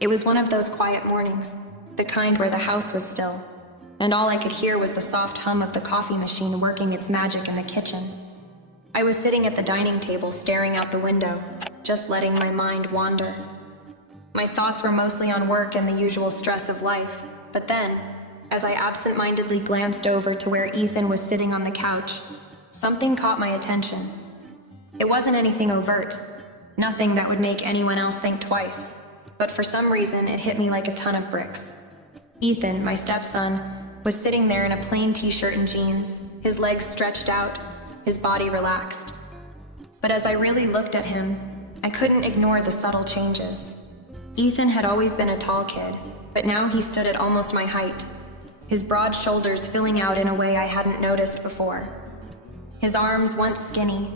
It was one of those quiet mornings, the kind where the house was still, and all I could hear was the soft hum of the coffee machine working its magic in the kitchen. I was sitting at the dining table staring out the window, just letting my mind wander. My thoughts were mostly on work and the usual stress of life, but then, as I absent-mindedly glanced over to where Ethan was sitting on the couch, something caught my attention. It wasn't anything overt, nothing that would make anyone else think twice, but for some reason it hit me like a ton of bricks. Ethan, my stepson, was sitting there in a plain t-shirt and jeans, his legs stretched out, his body relaxed. But as I really looked at him, I couldn't ignore the subtle changes. Ethan had always been a tall kid, but now he stood at almost my height, his broad shoulders filling out in a way I hadn't noticed before. His arms, once skinny,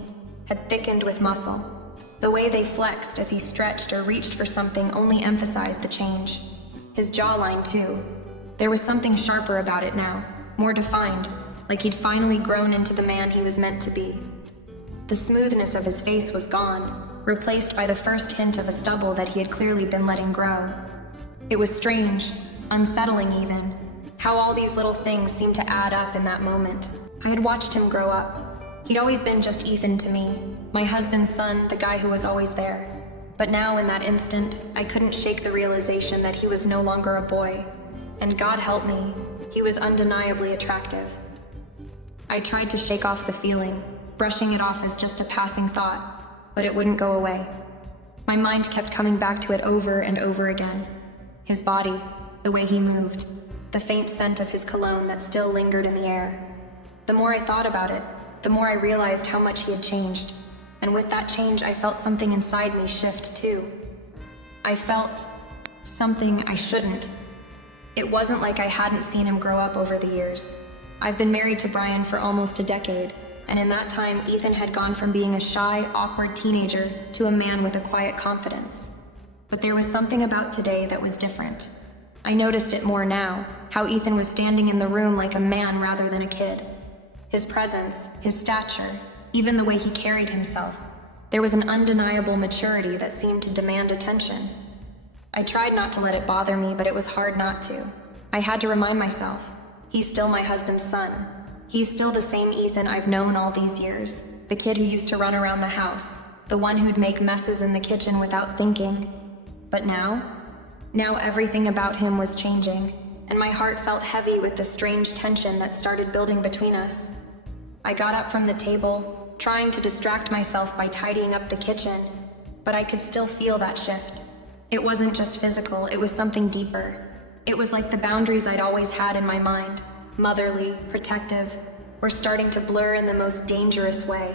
had thickened with muscle. The way they flexed as he stretched or reached for something only emphasized the change. His jawline, too. There was something sharper about it now, more defined, like he'd finally grown into the man he was meant to be. The smoothness of his face was gone, replaced by the first hint of a stubble that he had clearly been letting grow. It was strange, unsettling even, how all these little things seemed to add up in that moment. I had watched him grow up. He'd always been just Ethan to me, my husband's son, the guy who was always there. But now, in that instant, I couldn't shake the realization that he was no longer a boy. And God help me, he was undeniably attractive. I tried to shake off the feeling, brushing it off as just a passing thought, but it wouldn't go away. My mind kept coming back to it over and over again. His body, the way he moved, the faint scent of his cologne that still lingered in the air. The more I thought about it, the more I realized how much he had changed. And with that change, I felt something inside me shift too. I felt something I shouldn't. It wasn't like I hadn't seen him grow up over the years. I've been married to Brian for almost a decade, and in that time, Ethan had gone from being a shy, awkward teenager to a man with a quiet confidence. But there was something about today that was different. I noticed it more now, how Ethan was standing in the room like a man rather than a kid. His presence, his stature, even the way he carried himself. There was an undeniable maturity that seemed to demand attention. I tried not to let it bother me, but it was hard not to. I had to remind myself, he's still my husband's son. He's still the same Ethan I've known all these years, the kid who used to run around the house, the one who'd make messes in the kitchen without thinking. But now everything about him was changing, and my heart felt heavy with the strange tension that started building between us. I got up from the table, trying to distract myself by tidying up the kitchen, but I could still feel that shift. It wasn't just physical, it was something deeper. It was like the boundaries I'd always had in my mind, motherly, protective, were starting to blur in the most dangerous way,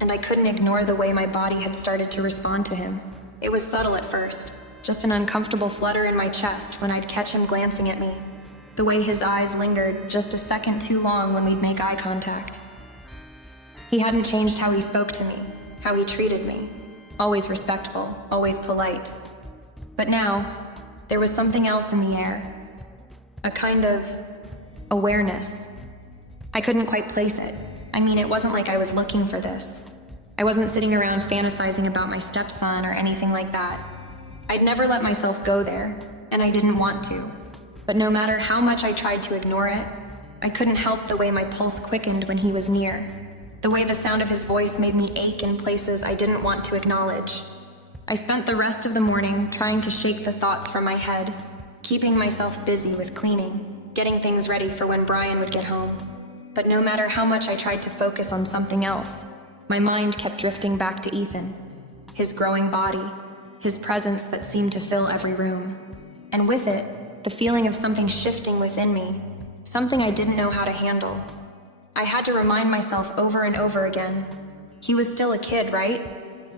and I couldn't ignore the way my body had started to respond to him. It was subtle at first, just an uncomfortable flutter in my chest when I'd catch him glancing at me, the way his eyes lingered just a second too long when we'd make eye contact. He hadn't changed how he spoke to me, how he treated me, always respectful, always polite. But now, there was something else in the air, a kind of awareness. I couldn't quite place it. I mean, it wasn't like I was looking for this. I wasn't sitting around fantasizing about my stepson or anything like that. I'd never let myself go there, and I didn't want to. But no matter how much I tried to ignore it, I couldn't help the way my pulse quickened when he was near, the way the sound of his voice made me ache in places I didn't want to acknowledge. I spent the rest of the morning trying to shake the thoughts from my head, keeping myself busy with cleaning, getting things ready for when Brian would get home. But no matter how much I tried to focus on something else, my mind kept drifting back to Ethan, his growing body, his presence that seemed to fill every room. And with it, the feeling of something shifting within me, something I didn't know how to handle. I had to remind myself over and over again, he was still a kid, right?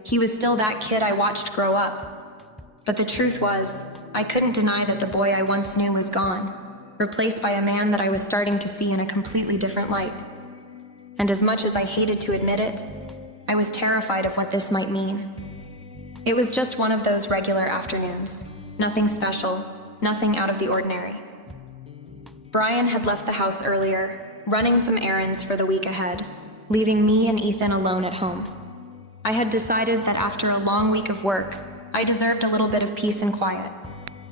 He was still that kid I watched grow up. But the truth was, I couldn't deny that the boy I once knew was gone, replaced by a man that I was starting to see in a completely different light. And as much as I hated to admit it, I was terrified of what this might mean. It was just one of those regular afternoons. Nothing special, nothing out of the ordinary. Brian had left the house earlier, running some errands for the week ahead, leaving me and Ethan alone at home. I had decided that after a long week of work, I deserved a little bit of peace and quiet.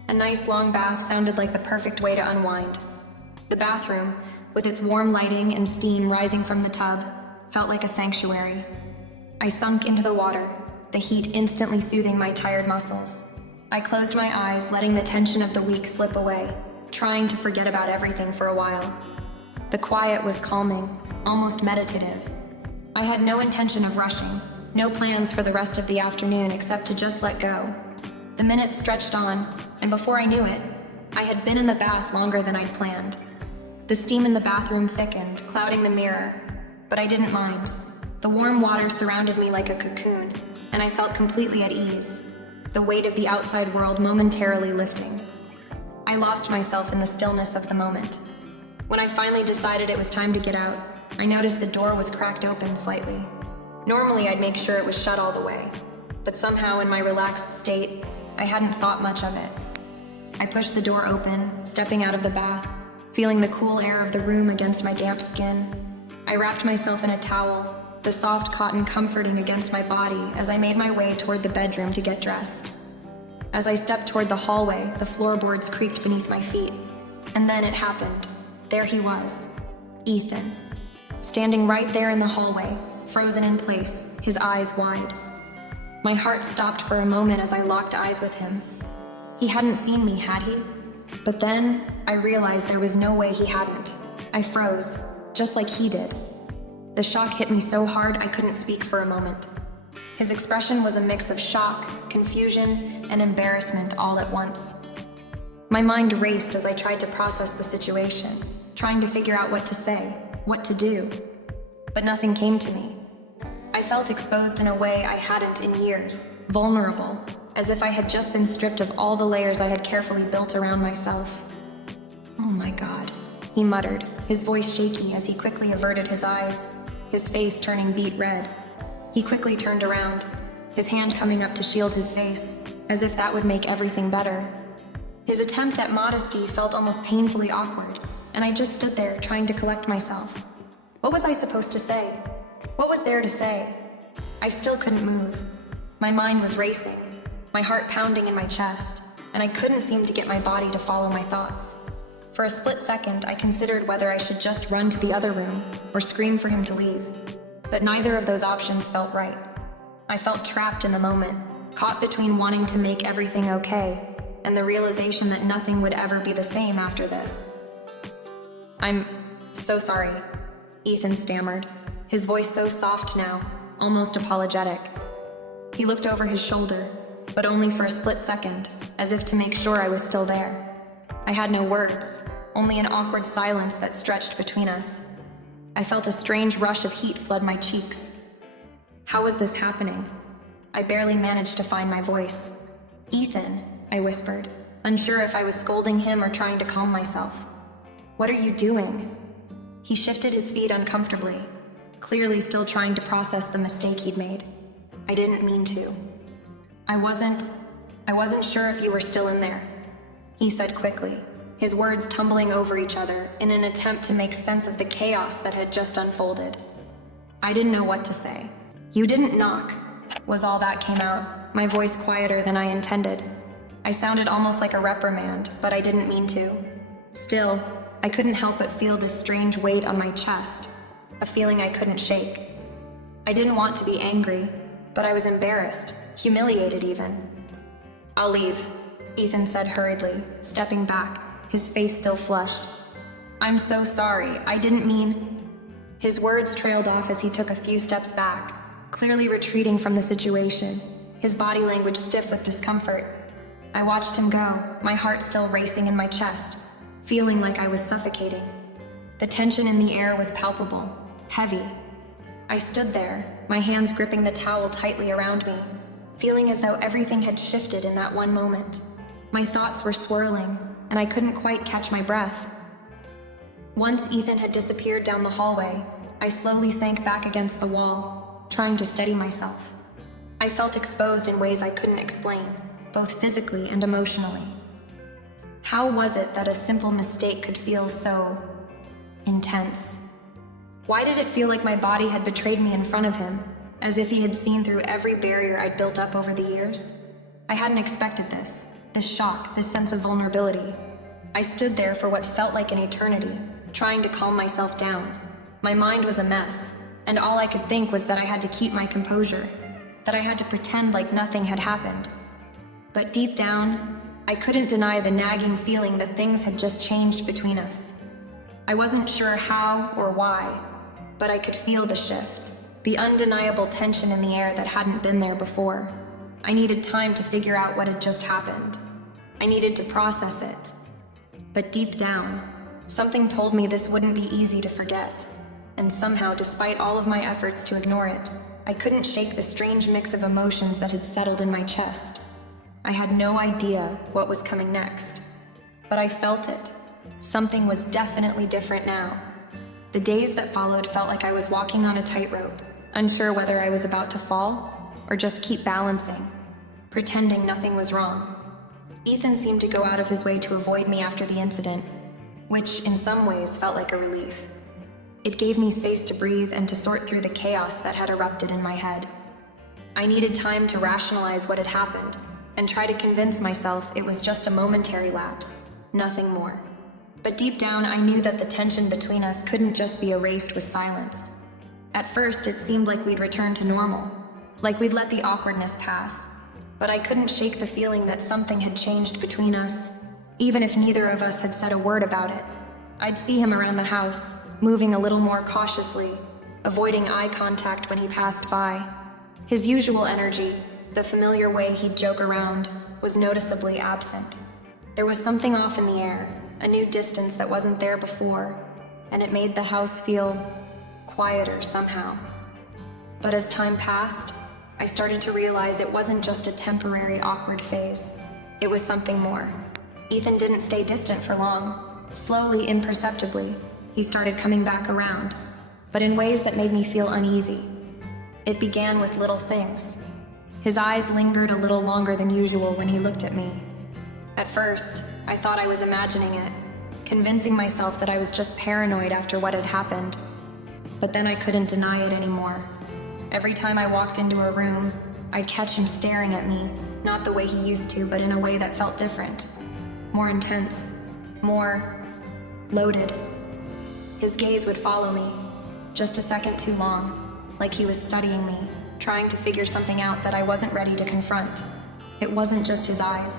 A nice long bath sounded like the perfect way to unwind. The bathroom, with its warm lighting and steam rising from the tub, felt like a sanctuary. I sunk into the water, the heat instantly soothing my tired muscles. I closed my eyes, letting the tension of the week slip away, trying to forget about everything for a while. The quiet was calming, almost meditative. I had no intention of rushing, no plans for the rest of the afternoon except to just let go. The minutes stretched on, and before I knew it, I had been in the bath longer than I'd planned. The steam in the bathroom thickened, clouding the mirror, but I didn't mind. The warm water surrounded me like a cocoon, and I felt completely at ease, the weight of the outside world momentarily lifting. I lost myself in the stillness of the moment. When I finally decided it was time to get out, I noticed the door was cracked open slightly. Normally, I'd make sure it was shut all the way, but somehow in my relaxed state, I hadn't thought much of it. I pushed the door open, stepping out of the bath, feeling the cool air of the room against my damp skin. I wrapped myself in a towel, the soft cotton comforting against my body as I made my way toward the bedroom to get dressed. As I stepped toward the hallway, the floorboards creaked beneath my feet. And then it happened. There he was, Ethan, standing right there in the hallway, frozen in place, his eyes wide. My heart stopped for a moment as I locked eyes with him. He hadn't seen me, had he? But then, I realized there was no way he hadn't. I froze, just like he did. The shock hit me so hard I couldn't speak for a moment. His expression was a mix of shock, confusion, and embarrassment all at once. My mind raced as I tried to process the situation, trying to figure out what to say, what to do. But nothing came to me. I felt exposed in a way I hadn't in years, vulnerable, as if I had just been stripped of all the layers I had carefully built around myself. "Oh my God," he muttered, his voice shaky as he quickly averted his eyes, his face turning beet red. He quickly turned around, his hand coming up to shield his face, as if that would make everything better. His attempt at modesty felt almost painfully awkward, and I just stood there trying to collect myself. What was I supposed to say? What was there to say? I still couldn't move. My mind was racing, my heart pounding in my chest, and I couldn't seem to get my body to follow my thoughts. For a split second, I considered whether I should just run to the other room or scream for him to leave. But neither of those options felt right. I felt trapped in the moment, caught between wanting to make everything okay and the realization that nothing would ever be the same after this. "I'm so sorry," Ethan stammered, his voice so soft now, almost apologetic. He looked over his shoulder, but only for a split second, as if to make sure I was still there. I had no words, only an awkward silence that stretched between us. I felt a strange rush of heat flood my cheeks. How was this happening? I barely managed to find my voice. "Ethan," I whispered, unsure if I was scolding him or trying to calm myself. "What are you doing?" He shifted his feet uncomfortably, clearly still trying to process the mistake he'd made. "I didn't mean to. I wasn't sure if you were still in there," he said quickly, his words tumbling over each other in an attempt to make sense of the chaos that had just unfolded. I didn't know what to say. "You didn't knock," was all that came out, my voice quieter than I intended. I sounded almost like a reprimand, but I didn't mean to. Still, I couldn't help but feel this strange weight on my chest, a feeling I couldn't shake. I didn't want to be angry, but I was embarrassed, humiliated even. "I'll leave," Ethan said hurriedly, stepping back, his face still flushed. "I'm so sorry, I didn't mean..." His words trailed off as he took a few steps back, clearly retreating from the situation, his body language stiff with discomfort. I watched him go, my heart still racing in my chest, feeling like I was suffocating. The tension in the air was palpable, heavy. I stood there, my hands gripping the towel tightly around me, feeling as though everything had shifted in that one moment. My thoughts were swirling, and I couldn't quite catch my breath. Once Ethan had disappeared down the hallway, I slowly sank back against the wall, trying to steady myself. I felt exposed in ways I couldn't explain, both physically and emotionally. How was it that a simple mistake could feel so intense? Why did it feel like my body had betrayed me in front of him, as if he had seen through every barrier I'd built up over the years? I hadn't expected this, this shock, this sense of vulnerability. I stood there for what felt like an eternity, trying to calm myself down. My mind was a mess, and all I could think was that I had to keep my composure, that I had to pretend like nothing had happened. But deep down, I couldn't deny the nagging feeling that things had just changed between us. I wasn't sure how or why, but I could feel the shift, the undeniable tension in the air that hadn't been there before. I needed time to figure out what had just happened. I needed to process it. But deep down, something told me this wouldn't be easy to forget. And somehow, despite all of my efforts to ignore it, I couldn't shake the strange mix of emotions that had settled in my chest. I had no idea what was coming next, but I felt it. Something was definitely different now. The days that followed felt like I was walking on a tightrope, unsure whether I was about to fall or just keep balancing, pretending nothing was wrong. Ethan seemed to go out of his way to avoid me after the incident, which in some ways felt like a relief. It gave me space to breathe and to sort through the chaos that had erupted in my head. I needed time to rationalize what had happened and try to convince myself it was just a momentary lapse, nothing more. But deep down, I knew that the tension between us couldn't just be erased with silence. At first, it seemed like we'd returned to normal, like we'd let the awkwardness pass. But I couldn't shake the feeling that something had changed between us, even if neither of us had said a word about it. I'd see him around the house, moving a little more cautiously, avoiding eye contact when he passed by. His usual energy, the familiar way he'd joke around, was noticeably absent. There was something off in the air, a new distance that wasn't there before, and it made the house feel quieter somehow. But as time passed, I started to realize it wasn't just a temporary awkward phase. It was something more. Ethan didn't stay distant for long. Slowly, imperceptibly, he started coming back around, but in ways that made me feel uneasy. It began with little things. His eyes lingered a little longer than usual when he looked at me. At first, I thought I was imagining it, convincing myself that I was just paranoid after what had happened. But then I couldn't deny it anymore. Every time I walked into a room, I'd catch him staring at me, not the way he used to, but in a way that felt different. More intense, more loaded. His gaze would follow me, just a second too long, like he was studying me, trying to figure something out that I wasn't ready to confront. It wasn't just his eyes.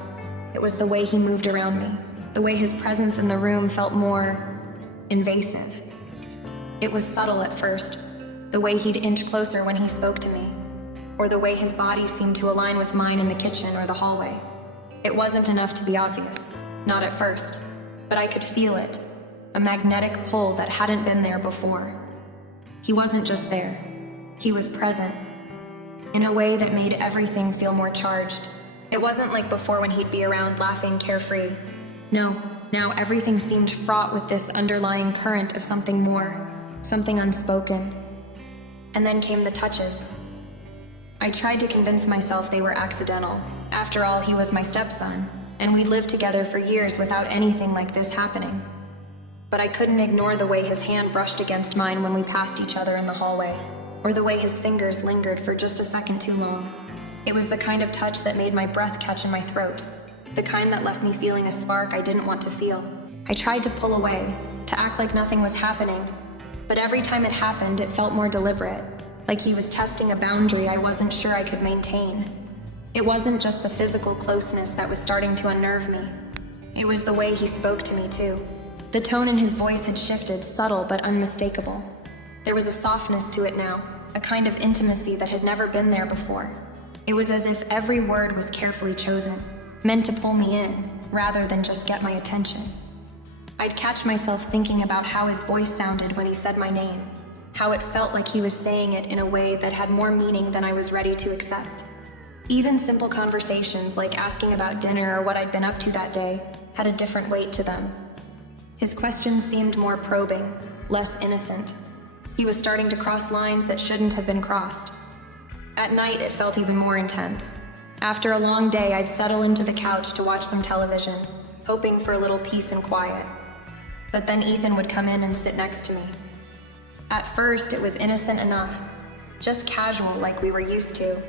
It was the way he moved around me, the way his presence in the room felt more invasive. It was subtle at first, the way he'd inch closer when he spoke to me, or the way his body seemed to align with mine in the kitchen or the hallway. It wasn't enough to be obvious, not at first, but I could feel it, a magnetic pull that hadn't been there before. He wasn't just there, he was present, in a way that made everything feel more charged. It wasn't like before when he'd be around laughing carefree. No, now everything seemed fraught with this underlying current of something more, something unspoken. And then came the touches. I tried to convince myself they were accidental. After all, he was my stepson, and we'd lived together for years without anything like this happening. But I couldn't ignore the way his hand brushed against mine when we passed each other in the hallway, or the way his fingers lingered for just a second too long. It was the kind of touch that made my breath catch in my throat, the kind that left me feeling a spark I didn't want to feel. I tried to pull away, to act like nothing was happening, but every time it happened, it felt more deliberate, like he was testing a boundary I wasn't sure I could maintain. It wasn't just the physical closeness that was starting to unnerve me. It was the way he spoke to me, too. The tone in his voice had shifted, subtle but unmistakable. There was a softness to it now, a kind of intimacy that had never been there before. It was as if every word was carefully chosen, meant to pull me in, rather than just get my attention. I'd catch myself thinking about how his voice sounded when he said my name, how it felt like he was saying it in a way that had more meaning than I was ready to accept. Even simple conversations like asking about dinner or what I'd been up to that day had a different weight to them. His questions seemed more probing, less innocent. He was starting to cross lines that shouldn't have been crossed. At night, it felt even more intense. After a long day, I'd settle into the couch to watch some television, hoping for a little peace and quiet. But then Ethan would come in and sit next to me. At first, it was innocent enough, just casual like we were used to.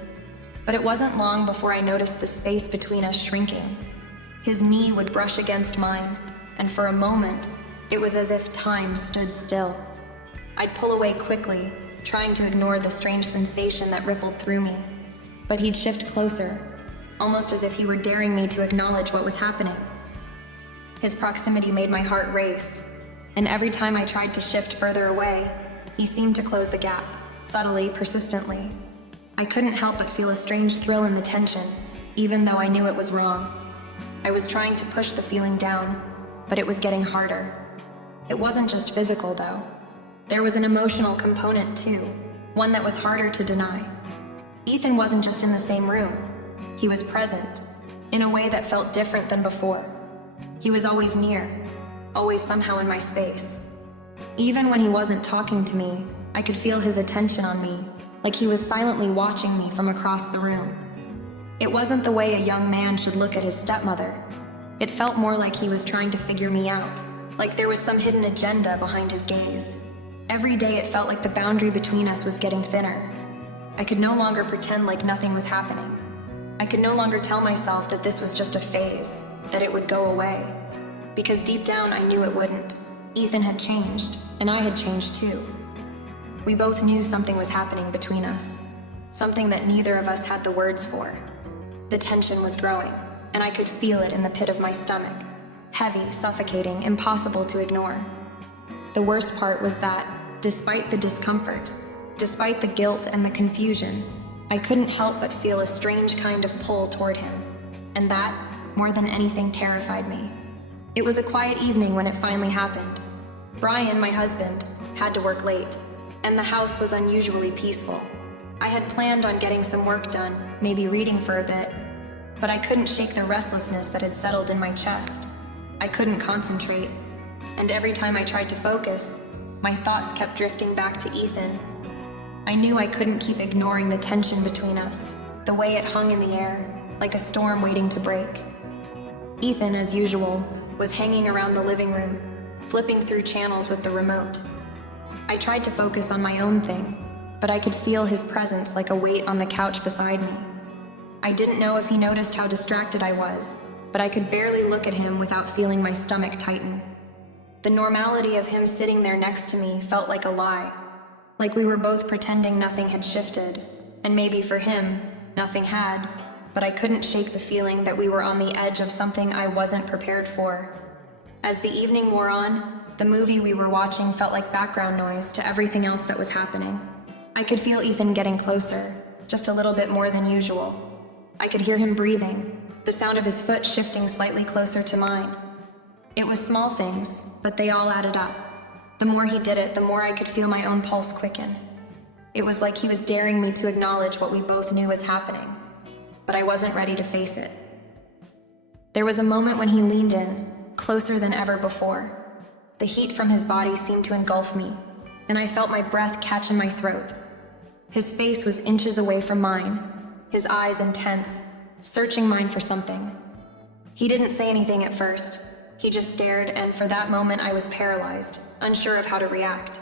But it wasn't long before I noticed the space between us shrinking. His knee would brush against mine, and for a moment, it was as if time stood still. I'd pull away quickly, trying to ignore the strange sensation that rippled through me. But he'd shift closer, almost as if he were daring me to acknowledge what was happening. His proximity made my heart race, and every time I tried to shift further away, he seemed to close the gap, subtly, persistently. I couldn't help but feel a strange thrill in the tension, even though I knew it was wrong. I was trying to push the feeling down, but it was getting harder. It wasn't just physical, though. There was an emotional component, too, one that was harder to deny. Ethan wasn't just in the same room. He was present, in a way that felt different than before. He was always near, always somehow in my space. Even when he wasn't talking to me, I could feel his attention on me, like he was silently watching me from across the room. It wasn't the way a young man should look at his stepmother. It felt more like he was trying to figure me out, like there was some hidden agenda behind his gaze. Every day it felt like the boundary between us was getting thinner. I could no longer pretend like nothing was happening. I could no longer tell myself that this was just a phase, that it would go away. Because deep down I knew it wouldn't. Ethan had changed, and I had changed too. We both knew something was happening between us, something that neither of us had the words for. The tension was growing, and I could feel it in the pit of my stomach. Heavy, suffocating, impossible to ignore. The worst part was that, despite the discomfort, despite the guilt and the confusion, I couldn't help but feel a strange kind of pull toward him. And that, more than anything, terrified me. It was a quiet evening when it finally happened. Brian, my husband, had to work late, and the house was unusually peaceful. I had planned on getting some work done, maybe reading for a bit, but I couldn't shake the restlessness that had settled in my chest. I couldn't concentrate, and every time I tried to focus, my thoughts kept drifting back to Ethan. I knew I couldn't keep ignoring the tension between us, the way it hung in the air, like a storm waiting to break. Ethan, as usual, was hanging around the living room, flipping through channels with the remote. I tried to focus on my own thing, but I could feel his presence like a weight on the couch beside me. I didn't know if he noticed how distracted I was, but I could barely look at him without feeling my stomach tighten. The normality of him sitting there next to me felt like a lie, like we were both pretending nothing had shifted, and maybe for him, nothing had, but I couldn't shake the feeling that we were on the edge of something I wasn't prepared for. As the evening wore on, the movie we were watching felt like background noise to everything else that was happening. I could feel Ethan getting closer, just a little bit more than usual. I could hear him breathing, the sound of his foot shifting slightly closer to mine. It was small things, but they all added up. The more he did it, the more I could feel my own pulse quicken. It was like he was daring me to acknowledge what we both knew was happening, but I wasn't ready to face it. There was a moment when he leaned in, closer than ever before. The heat from his body seemed to engulf me, and I felt my breath catch in my throat. His face was inches away from mine, his eyes intense, searching mine for something. He didn't say anything at first. He just stared, and for that moment I was paralyzed, unsure of how to react.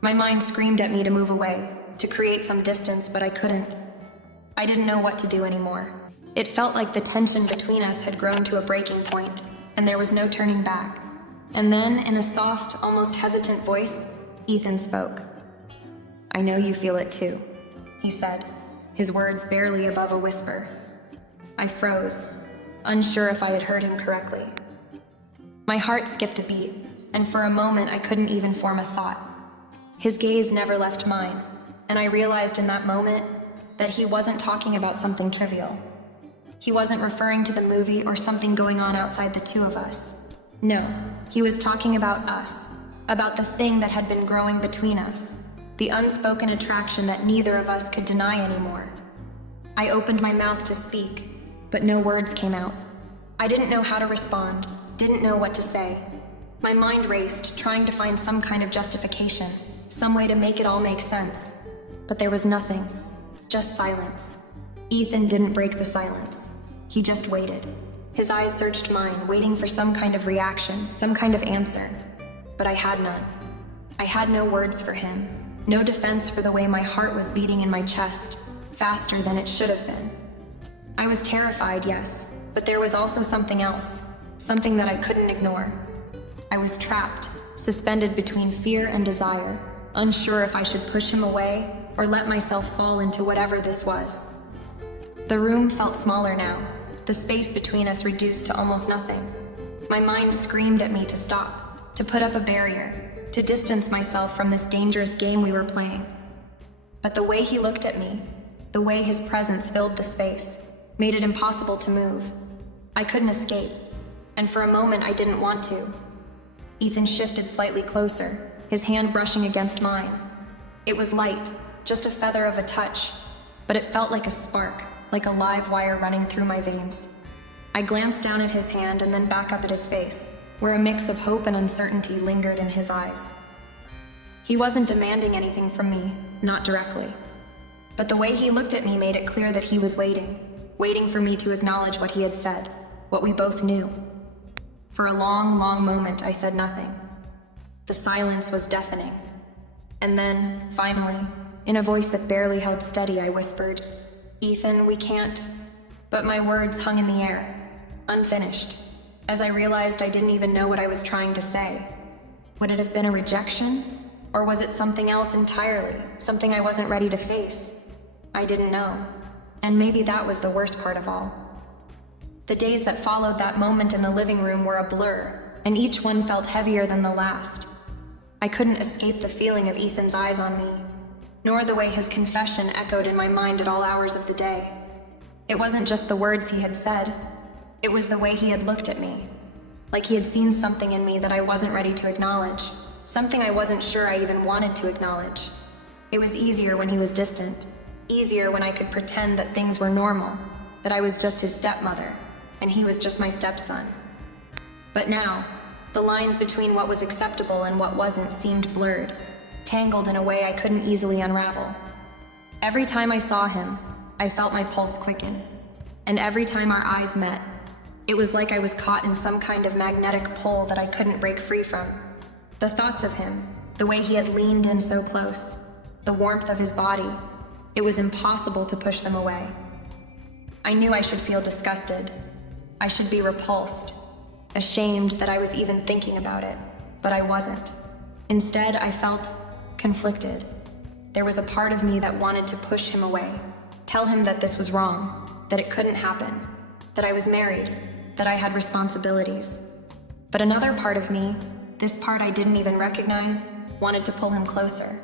My mind screamed at me to move away, to create some distance, but I couldn't. I didn't know what to do anymore. It felt like the tension between us had grown to a breaking point, and there was no turning back. And then, in a soft, almost hesitant voice, Ethan spoke. "I know you feel it too," he said, his words barely above a whisper. I froze, unsure if I had heard him correctly. My heart skipped a beat, and for a moment I couldn't even form a thought. His gaze never left mine, and I realized in that moment that he wasn't talking about something trivial. He wasn't referring to the movie or something going on outside the two of us. No, he was talking about us, about the thing that had been growing between us, the unspoken attraction that neither of us could deny anymore. I opened my mouth to speak, but no words came out. I didn't know how to respond, didn't know what to say. My mind raced, trying to find some kind of justification, some way to make it all make sense. But there was nothing, just silence. Ethan didn't break the silence. He just waited. His eyes searched mine, waiting for some kind of reaction, some kind of answer. But I had none. I had no words for him, no defense for the way my heart was beating in my chest, faster than it should have been. I was terrified, yes, But there was also something else, something that I couldn't ignore. I was trapped, suspended between fear and desire, unsure if I should push him away or let myself fall into whatever this was. The room felt smaller now, the space between us reduced to almost nothing. My mind screamed at me to stop, to put up a barrier, to distance myself from this dangerous game we were playing. But the way he looked at me, the way his presence filled the space, made it impossible to move. I couldn't escape, and for a moment I didn't want to. Ethan shifted slightly closer, his hand brushing against mine. It was light, just a feather of a touch, but it felt like a spark, like a live wire running through my veins. I glanced down at his hand and then back up at his face, where a mix of hope and uncertainty lingered in his eyes. He wasn't demanding anything from me, not directly. But the way he looked at me made it clear that he was waiting for me to acknowledge what he had said, what we both knew. For a long, long moment, I said nothing. The silence was deafening. And then, finally, in a voice that barely held steady, I whispered, "Ethan, we can't." But my words hung in the air, unfinished, as I realized I didn't even know what I was trying to say. Would it have been a rejection? Or was it something else entirely, something I wasn't ready to face? I didn't know. And maybe that was the worst part of all. The days that followed that moment in the living room were a blur, and each one felt heavier than the last. I couldn't escape the feeling of Ethan's eyes on me, nor the way his confession echoed in my mind at all hours of the day. It wasn't just the words he had said, it was the way he had looked at me, like he had seen something in me that I wasn't ready to acknowledge, something I wasn't sure I even wanted to acknowledge. It was easier when he was distant, easier when I could pretend that things were normal, that I was just his stepmother, and he was just my stepson. But now, the lines between what was acceptable and what wasn't seemed blurred, tangled in a way I couldn't easily unravel. Every time I saw him, I felt my pulse quicken, and every time our eyes met, it was like I was caught in some kind of magnetic pull that I couldn't break free from. The thoughts of him, the way he had leaned in so close, the warmth of his body, it was impossible to push them away. I knew I should feel disgusted. I should be repulsed, ashamed that I was even thinking about it, but I wasn't. Instead, I felt conflicted. There was a part of me that wanted to push him away, tell him that this was wrong, that it couldn't happen, that I was married, that I had responsibilities. But another part of me, this part I didn't even recognize, wanted to pull him closer,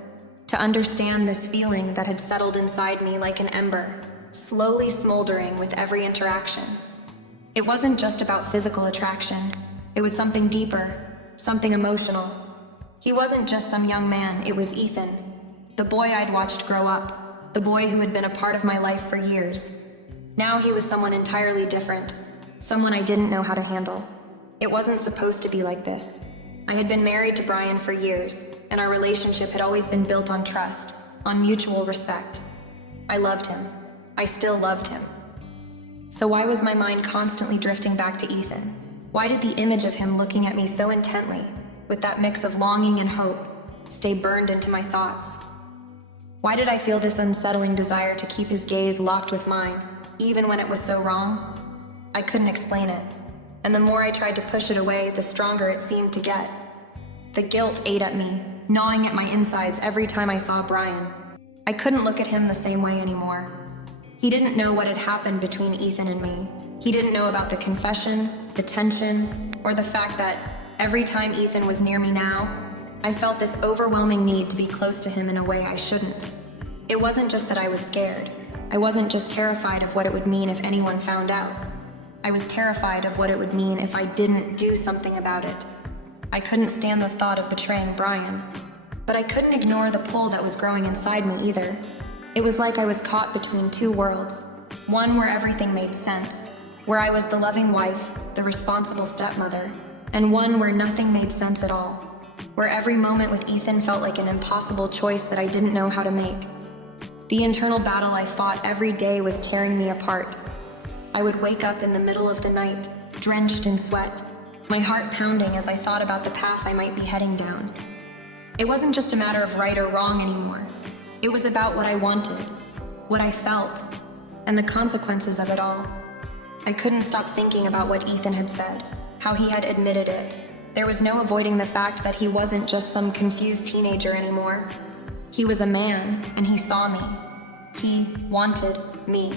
to understand this feeling that had settled inside me like an ember, slowly smoldering with every interaction. It wasn't just about physical attraction, it was something deeper, something emotional. He wasn't just some young man, it was Ethan, the boy I'd watched grow up, the boy who had been a part of my life for years. Now he was someone entirely different, someone I didn't know how to handle. It wasn't supposed to be like this. I had been married to Brian for years, and our relationship had always been built on trust, on mutual respect. I loved him. I still loved him. So why was my mind constantly drifting back to Ethan? Why did the image of him looking at me so intently, with that mix of longing and hope, stay burned into my thoughts? Why did I feel this unsettling desire to keep his gaze locked with mine, even when it was so wrong? I couldn't explain it, and the more I tried to push it away, the stronger it seemed to get. The guilt ate at me, gnawing at my insides every time I saw Brian. I couldn't look at him the same way anymore. He didn't know what had happened between Ethan and me. He didn't know about the confession, the tension, or the fact that every time Ethan was near me now, I felt this overwhelming need to be close to him in a way I shouldn't. It wasn't just that I was scared. I wasn't just terrified of what it would mean if anyone found out. I was terrified of what it would mean if I didn't do something about it. I couldn't stand the thought of betraying Brian, but I couldn't ignore the pull that was growing inside me either. It was like I was caught between two worlds, one where everything made sense, where I was the loving wife, the responsible stepmother, and one where nothing made sense at all, where every moment with Ethan felt like an impossible choice that I didn't know how to make. The internal battle I fought every day was tearing me apart. I would wake up in the middle of the night, drenched in sweat, my heart pounding as I thought about the path I might be heading down. It wasn't just a matter of right or wrong anymore. It was about what I wanted, what I felt, and the consequences of it all. I couldn't stop thinking about what Ethan had said, how he had admitted it. There was no avoiding the fact that he wasn't just some confused teenager anymore. He was a man, and he saw me. He wanted me.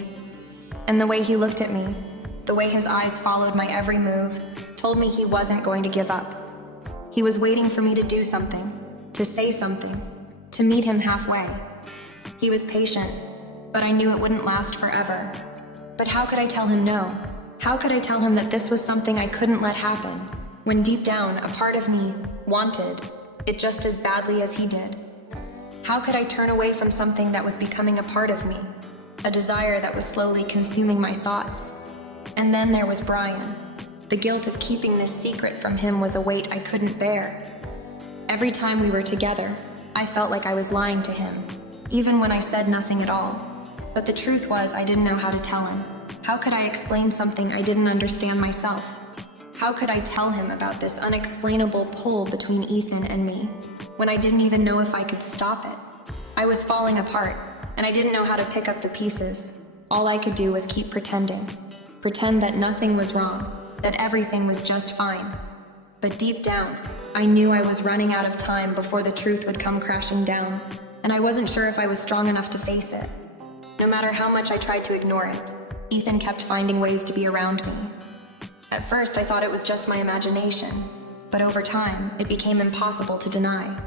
And the way he looked at me, the way his eyes followed my every move, told me he wasn't going to give up. He was waiting for me to do something, to say something, to meet him halfway. He was patient, but I knew it wouldn't last forever. But how could I tell him no? How could I tell him that this was something I couldn't let happen, when deep down a part of me wanted it just as badly as he did? How could I turn away from something that was becoming a part of me, a desire that was slowly consuming my thoughts? And then there was Brian. The guilt of keeping this secret from him was a weight I couldn't bear. Every time we were together, I felt like I was lying to him, even when I said nothing at all. But the truth was, I didn't know how to tell him. How could I explain something I didn't understand myself? How could I tell him about this unexplainable pull between Ethan and me, when I didn't even know if I could stop it? I was falling apart, and I didn't know how to pick up the pieces. All I could do was keep pretending that nothing was wrong, that everything was just fine. But deep down, I knew I was running out of time before the truth would come crashing down, and I wasn't sure if I was strong enough to face it. No matter how much I tried to ignore it, Ethan kept finding ways to be around me. At first, I thought it was just my imagination, but over time, it became impossible to deny.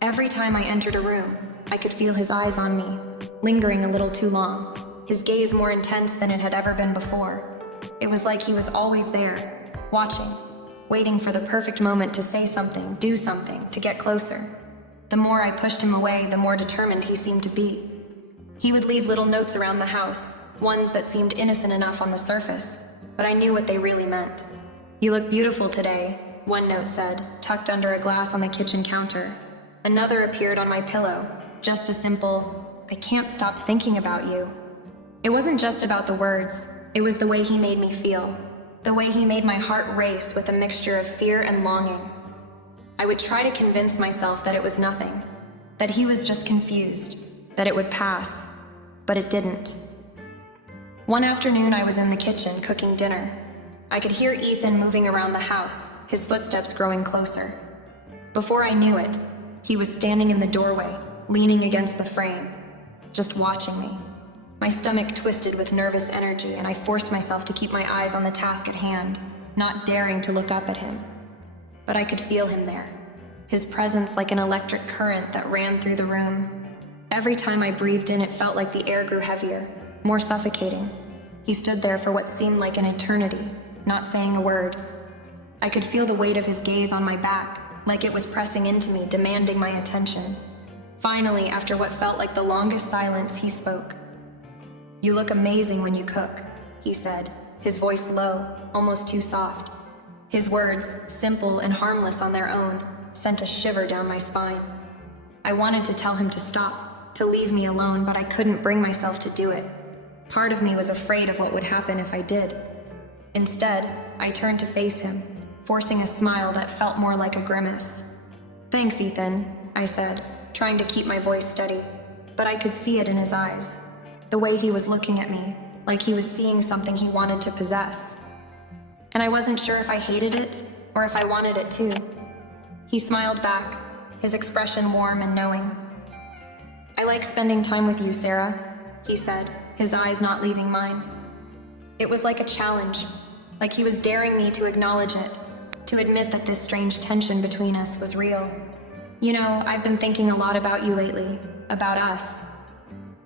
Every time I entered a room, I could feel his eyes on me, lingering a little too long, his gaze more intense than it had ever been before. It was like he was always there, watching, waiting for the perfect moment to say something, do something, to get closer. The more I pushed him away, the more determined he seemed to be. He would leave little notes around the house, ones that seemed innocent enough on the surface, but I knew what they really meant. "You look beautiful today," one note said, tucked under a glass on the kitchen counter. Another appeared on my pillow, just a simple, "I can't stop thinking about you." It wasn't just about the words, it was the way he made me feel, the way he made my heart race with a mixture of fear and longing. I would try to convince myself that it was nothing, that he was just confused, that it would pass, but it didn't. One afternoon, I was in the kitchen cooking dinner. I could hear Ethan moving around the house, his footsteps growing closer. Before I knew it, he was standing in the doorway, leaning against the frame, just watching me. My stomach twisted with nervous energy, and I forced myself to keep my eyes on the task at hand, not daring to look up at him. But I could feel him there, his presence like an electric current that ran through the room. Every time I breathed in, it felt like the air grew heavier, more suffocating. He stood there for what seemed like an eternity, not saying a word. I could feel the weight of his gaze on my back, like it was pressing into me, demanding my attention. Finally, after what felt like the longest silence, he spoke. "You look amazing when you cook," he said, his voice low, almost too soft. His words, simple and harmless on their own, sent a shiver down my spine. I wanted to tell him to stop, to leave me alone, but I couldn't bring myself to do it. Part of me was afraid of what would happen if I did. Instead, I turned to face him, forcing a smile that felt more like a grimace. "Thanks, Ethan," I said, trying to keep my voice steady, but I could see it in his eyes. The way he was looking at me, like he was seeing something he wanted to possess. And I wasn't sure if I hated it, or if I wanted it too. He smiled back, his expression warm and knowing. "I like spending time with you, Sarah," he said, his eyes not leaving mine. It was like a challenge, like he was daring me to acknowledge it, to admit that this strange tension between us was real. "You know, I've been thinking a lot about you lately, about us."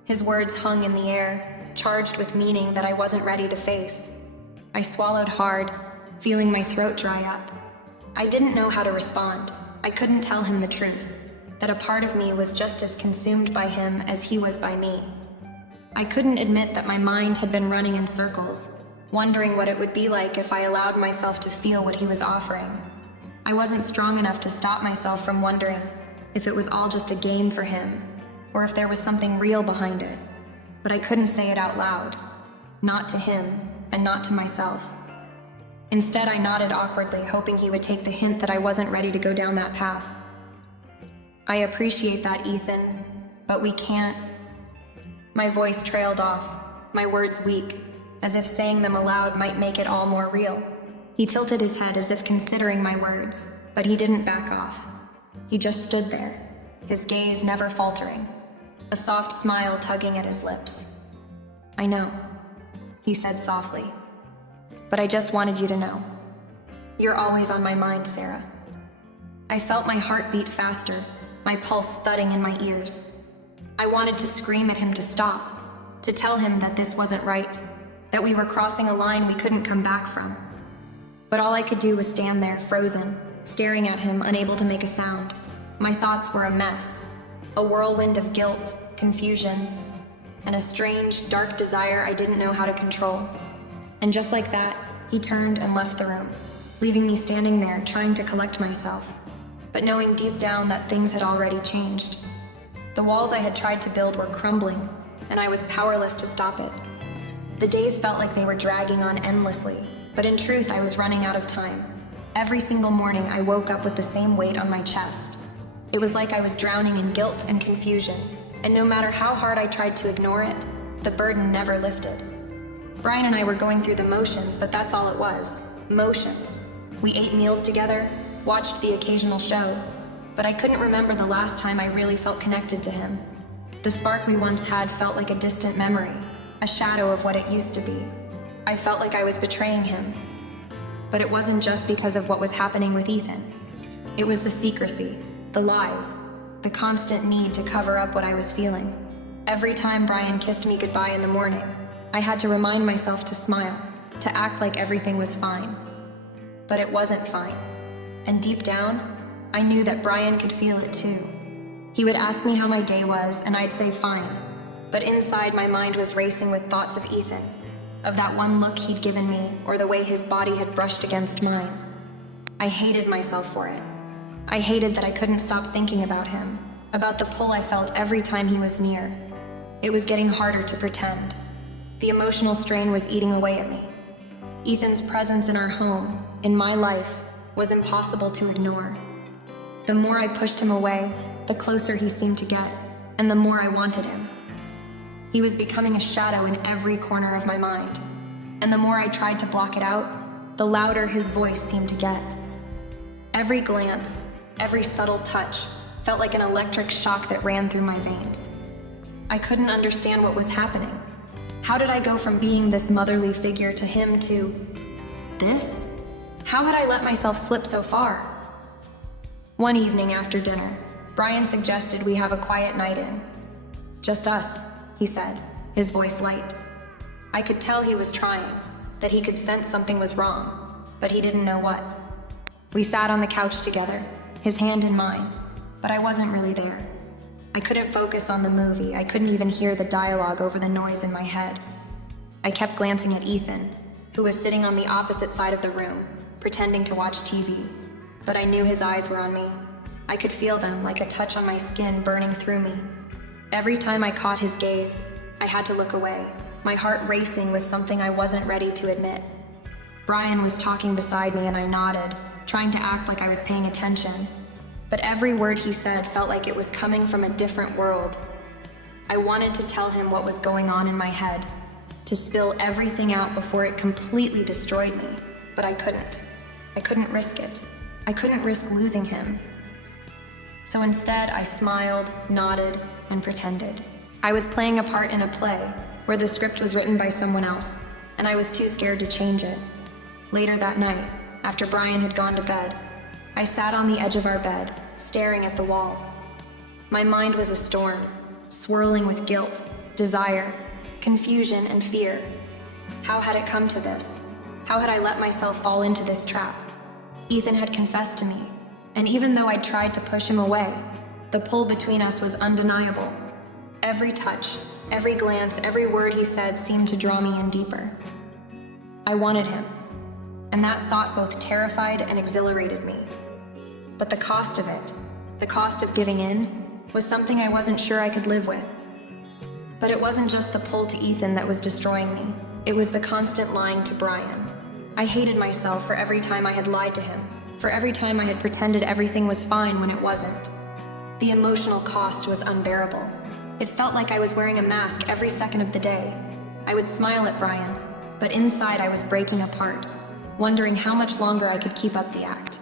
His words hung in the air, charged with meaning that I wasn't ready to face. I swallowed hard, feeling my throat dry up. I didn't know how to respond. I couldn't tell him the truth, that a part of me was just as consumed by him as he was by me. I couldn't admit that my mind had been running in circles, wondering what it would be like if I allowed myself to feel what he was offering. I wasn't strong enough to stop myself from wondering if it was all just a game for him, or if there was something real behind it. But I couldn't say it out loud, not to him, and not to myself. Instead, I nodded awkwardly, hoping he would take the hint that I wasn't ready to go down that path. "I appreciate that, Ethan, but we can't." My voice trailed off, my words weak, as if saying them aloud might make it all more real. He tilted his head as if considering my words, but he didn't back off. He just stood there, his gaze never faltering, a soft smile tugging at his lips. "I know," he said softly, "but I just wanted you to know. You're always on my mind, Sarah." I felt my heart beat faster, my pulse thudding in my ears. I wanted to scream at him to stop, to tell him that this wasn't right, that we were crossing a line we couldn't come back from. But all I could do was stand there, frozen, staring at him, unable to make a sound. My thoughts were a mess, a whirlwind of guilt, confusion, and a strange, dark desire I didn't know how to control. And just like that, he turned and left the room, leaving me standing there, trying to collect myself, but knowing deep down that things had already changed. The walls I had tried to build were crumbling, and I was powerless to stop it. The days felt like they were dragging on endlessly, but in truth, I was running out of time. Every single morning, I woke up with the same weight on my chest. It was like I was drowning in guilt and confusion, and no matter how hard I tried to ignore it, the burden never lifted. Brian and I were going through the motions, but that's all it was, motions. We ate meals together, watched the occasional show, but I couldn't remember the last time I really felt connected to him. The spark we once had felt like a distant memory, a shadow of what it used to be. I felt like I was betraying him. But it wasn't just because of what was happening with Ethan. It was the secrecy, the lies, the constant need to cover up what I was feeling. Every time Brian kissed me goodbye in the morning, I had to remind myself to smile, to act like everything was fine. But it wasn't fine. And deep down, I knew that Brian could feel it too. He would ask me how my day was, and I'd say fine. But inside, my mind was racing with thoughts of Ethan, of that one look he'd given me, or the way his body had brushed against mine. I hated myself for it. I hated that I couldn't stop thinking about him, about the pull I felt every time he was near. It was getting harder to pretend. The emotional strain was eating away at me. Ethan's presence in our home, in my life, was impossible to ignore. The more I pushed him away, the closer he seemed to get, and the more I wanted him. He was becoming a shadow in every corner of my mind, and the more I tried to block it out, the louder his voice seemed to get. Every glance, every subtle touch, felt like an electric shock that ran through my veins. I couldn't understand what was happening. How did I go from being this motherly figure to him to this? How had I let myself slip so far? One evening after dinner, Brian suggested we have a quiet night in. "Just us," he said, his voice light. I could tell he was trying, that he could sense something was wrong, but he didn't know what. We sat on the couch together, his hand in mine, but I wasn't really there. I couldn't focus on the movie. I couldn't even hear the dialogue over the noise in my head. I kept glancing at Ethan, who was sitting on the opposite side of the room, pretending to watch TV. But I knew his eyes were on me. I could feel them like a touch on my skin burning through me. Every time I caught his gaze, I had to look away, my heart racing with something I wasn't ready to admit. Brian was talking beside me and I nodded, trying to act like I was paying attention. But every word he said felt like it was coming from a different world. I wanted to tell him what was going on in my head, to spill everything out before it completely destroyed me, but I couldn't. I couldn't risk it. I couldn't risk losing him. So instead, I smiled, nodded, and pretended. I was playing a part in a play where the script was written by someone else, and I was too scared to change it. Later that night, after Brian had gone to bed, I sat on the edge of our bed, staring at the wall. My mind was a storm, swirling with guilt, desire, confusion, and fear. How had it come to this? How had I let myself fall into this trap? Ethan had confessed to me, and even though I tried to push him away, the pull between us was undeniable. Every touch, every glance, every word he said seemed to draw me in deeper. I wanted him, and that thought both terrified and exhilarated me. But the cost of it, the cost of giving in, was something I wasn't sure I could live with. But it wasn't just the pull to Ethan that was destroying me. It was the constant lying to Brian. I hated myself for every time I had lied to him, for every time I had pretended everything was fine when it wasn't. The emotional cost was unbearable. It felt like I was wearing a mask every second of the day. I would smile at Brian, But inside I was breaking apart, wondering how much longer I could keep up the act.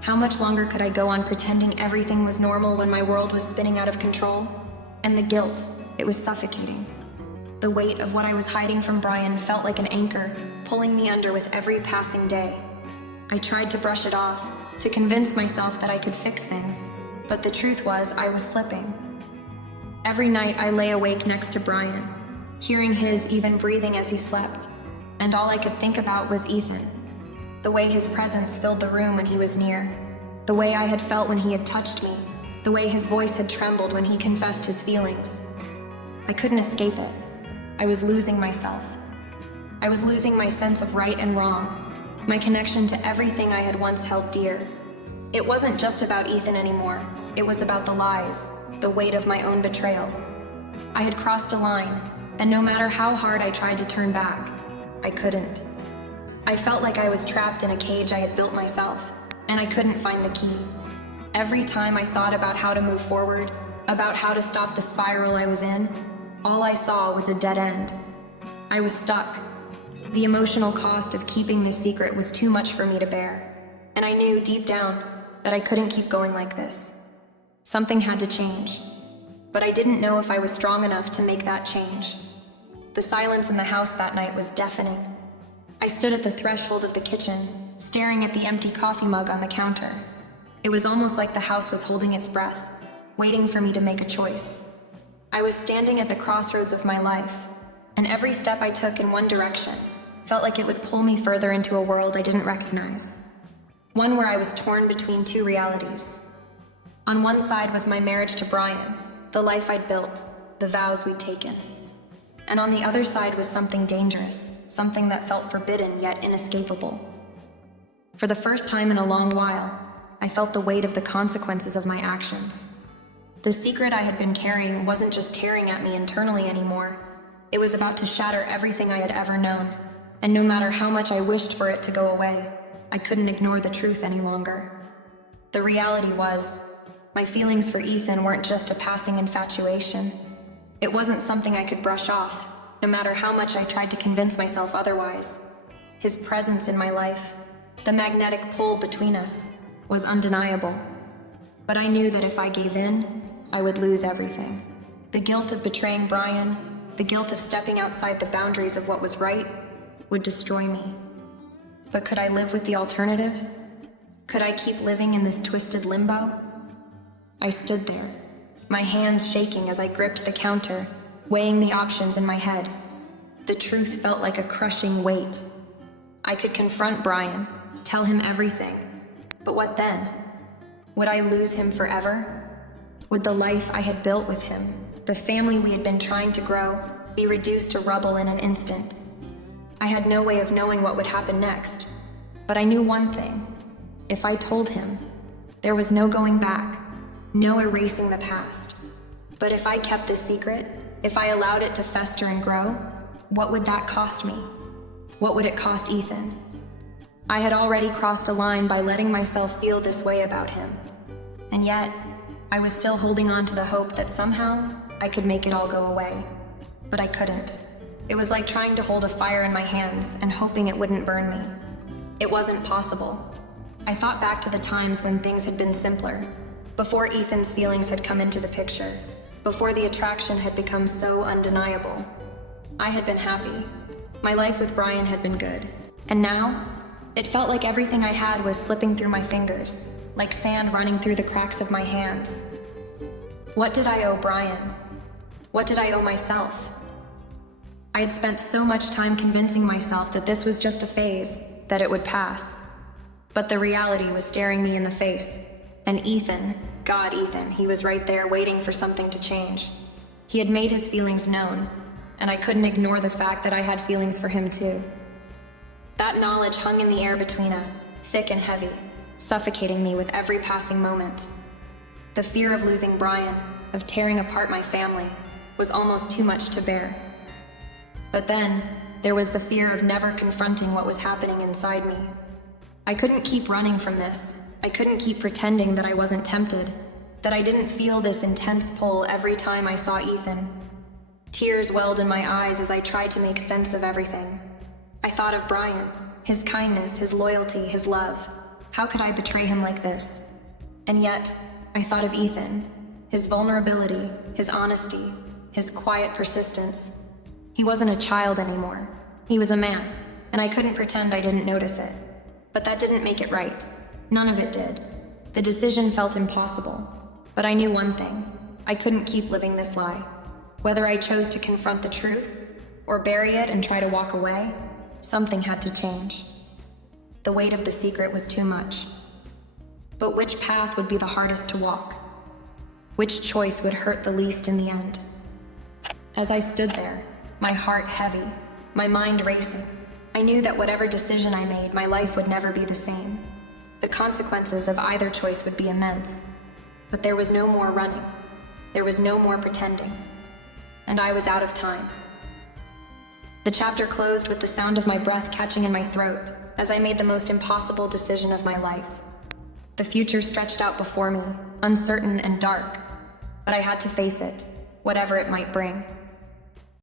How much longer could I go on pretending everything was normal when my world was spinning out of control? And the guilt, it was suffocating. The weight of what I was hiding from Brian felt like an anchor, pulling me under with every passing day. I tried to brush it off, to convince myself that I could fix things, but the truth was I was slipping. Every night I lay awake next to Brian, hearing his even breathing as he slept, and all I could think about was Ethan. The way his presence filled the room when he was near, the way I had felt when he had touched me, the way his voice had trembled when he confessed his feelings. I couldn't escape it. I was losing myself. I was losing my sense of right and wrong, my connection to everything I had once held dear. It wasn't just about Ethan anymore. It was about the lies, the weight of my own betrayal. I had crossed a line, and no matter how hard I tried to turn back, I couldn't. I felt like I was trapped in a cage I had built myself, and I couldn't find the key. Every time I thought about how to move forward, about how to stop the spiral I was in, all I saw was a dead end. I was stuck. The emotional cost of keeping this secret was too much for me to bear, and I knew deep down that I couldn't keep going like this. Something had to change, but I didn't know if I was strong enough to make that change. The silence in the house that night was deafening. I stood at the threshold of the kitchen, staring at the empty coffee mug on the counter. It was almost like the house was holding its breath, waiting for me to make a choice. I was standing at the crossroads of my life, and every step I took in one direction felt like it would pull me further into a world I didn't recognize. One where I was torn between two realities. On one side was my marriage to Brian, the life I'd built, the vows we'd taken. And on the other side was something dangerous, something that felt forbidden yet inescapable. For the first time in a long while, I felt the weight of the consequences of my actions. The secret I had been carrying wasn't just tearing at me internally anymore. It was about to shatter everything I had ever known, and no matter how much I wished for it to go away, I couldn't ignore the truth any longer. The reality was, my feelings for Ethan weren't just a passing infatuation. It wasn't something I could brush off, no matter how much I tried to convince myself otherwise. His presence in my life, the magnetic pull between us, was undeniable. But I knew that if I gave in, I would lose everything. The guilt of betraying Brian, the guilt of stepping outside the boundaries of what was right, would destroy me. But could I live with the alternative? Could I keep living in this twisted limbo? I stood there, my hands shaking as I gripped the counter, weighing the options in my head. The truth felt like a crushing weight. I could confront Brian, tell him everything. But what then? Would I lose him forever? Would the life I had built with him, the family we had been trying to grow, be reduced to rubble in an instant? I had no way of knowing what would happen next, but I knew one thing. If I told him, there was no going back, no erasing the past. But if I kept this secret, if I allowed it to fester and grow, what would that cost me? What would it cost Ethan? I had already crossed a line by letting myself feel this way about him. And yet, I was still holding on to the hope that somehow I could make it all go away. But I couldn't. It was like trying to hold a fire in my hands and hoping it wouldn't burn me. It wasn't possible. I thought back to the times when things had been simpler, before Ethan's feelings had come into the picture, before the attraction had become so undeniable. I had been happy. My life with Brian had been good. And now, it felt like everything I had was slipping through my fingers, like sand running through the cracks of my hands. What did I owe Brian? What did I owe myself? I had spent so much time convincing myself that this was just a phase, that it would pass. But the reality was staring me in the face. And Ethan, God, Ethan, he was right there waiting for something to change. He had made his feelings known, and I couldn't ignore the fact that I had feelings for him too. That knowledge hung in the air between us, thick and heavy, suffocating me with every passing moment. The fear of losing Brian, of tearing apart my family, was almost too much to bear. But then, there was the fear of never confronting what was happening inside me. I couldn't keep running from this. I couldn't keep pretending that I wasn't tempted, that I didn't feel this intense pull every time I saw Ethan. Tears welled in my eyes as I tried to make sense of everything. I thought of Brian, his kindness, his loyalty, his love. How could I betray him like this? And yet, I thought of Ethan, his vulnerability, his honesty, his quiet persistence. He wasn't a child anymore. He was a man, and I couldn't pretend I didn't notice it. But that didn't make it right. None of it did. The decision felt impossible. But I knew one thing. I couldn't keep living this lie. Whether I chose to confront the truth, or bury it and try to walk away, something had to change. The weight of the secret was too much. But which path would be the hardest to walk? Which choice would hurt the least in the end? As I stood there, my heart heavy, my mind racing, I knew that whatever decision I made, my life would never be the same. The consequences of either choice would be immense. But there was no more running. There was no more pretending. And I was out of time. The chapter closed with the sound of my breath catching in my throat as I made the most impossible decision of my life. The future stretched out before me, uncertain and dark, but I had to face it, whatever it might bring.